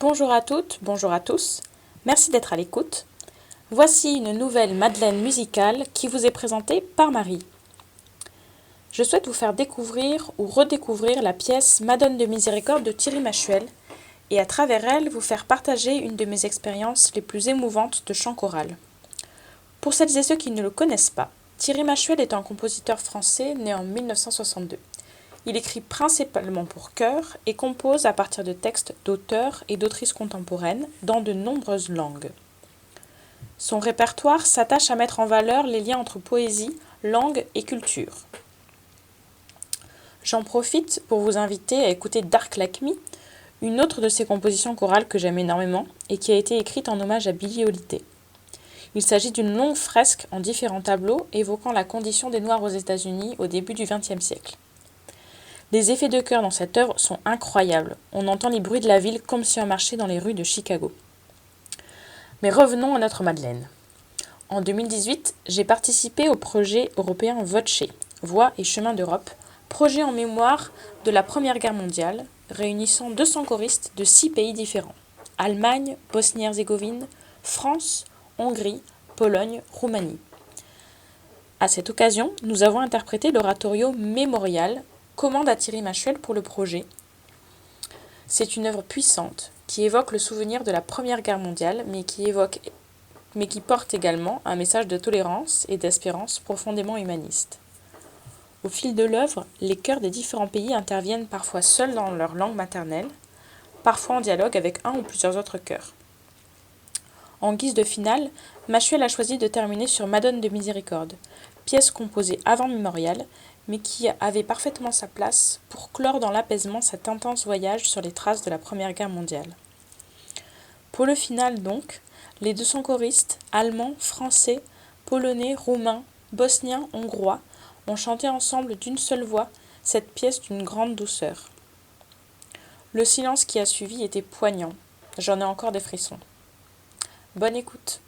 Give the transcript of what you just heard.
Bonjour à toutes, bonjour à tous. Merci d'être à l'écoute. Voici une nouvelle Madeleine musicale qui vous est présentée par Marie. Je souhaite vous faire découvrir ou redécouvrir la pièce Madone de Miséricorde de Thierry Machuel et à travers elle vous faire partager une de mes expériences les plus émouvantes de chant choral. Pour celles et ceux qui ne le connaissent pas, Thierry Machuel est un compositeur français né en 1962. Il écrit principalement pour chœur et compose à partir de textes d'auteurs et d'autrices contemporaines dans de nombreuses langues. Son répertoire s'attache à mettre en valeur les liens entre poésie, langue et culture. J'en profite pour vous inviter à écouter Dark Like Me, une autre de ses compositions chorales que j'aime énormément et qui a été écrite en hommage à Billie Holiday. Il s'agit d'une longue fresque en différents tableaux évoquant la condition des Noirs aux États-Unis au début du XXe siècle. Les effets de chœur dans cette œuvre sont incroyables. On entend les bruits de la ville comme si on marchait dans les rues de Chicago. Mais revenons à notre Madeleine. En 2018, j'ai participé au projet européen Voce, Voix et Chemins d'Europe, projet en mémoire de la Première Guerre mondiale, réunissant 200 choristes de 6 pays différents. Allemagne, Bosnie-Herzégovine, France, Hongrie, Pologne, Roumanie. À cette occasion, nous avons interprété l'oratorio Mémorial, commande à Thierry Machuel pour le projet. C'est une œuvre puissante qui évoque le souvenir de la Première Guerre mondiale, mais qui porte également un message de tolérance et d'espérance profondément humaniste. Au fil de l'œuvre, les chœurs des différents pays interviennent parfois seuls dans leur langue maternelle, parfois en dialogue avec un ou plusieurs autres chœurs. En guise de finale, Machuel a choisi de terminer sur Madone de Miséricorde, pièce composée avant Mémorial, mais qui avait parfaitement sa place pour clore dans l'apaisement cet intense voyage sur les traces de la Première Guerre mondiale. Pour le final donc, les 200 choristes, allemands, français, polonais, roumains, bosniens, hongrois, ont chanté ensemble d'une seule voix cette pièce d'une grande douceur. Le silence qui a suivi était poignant, j'en ai encore des frissons. Bonne écoute.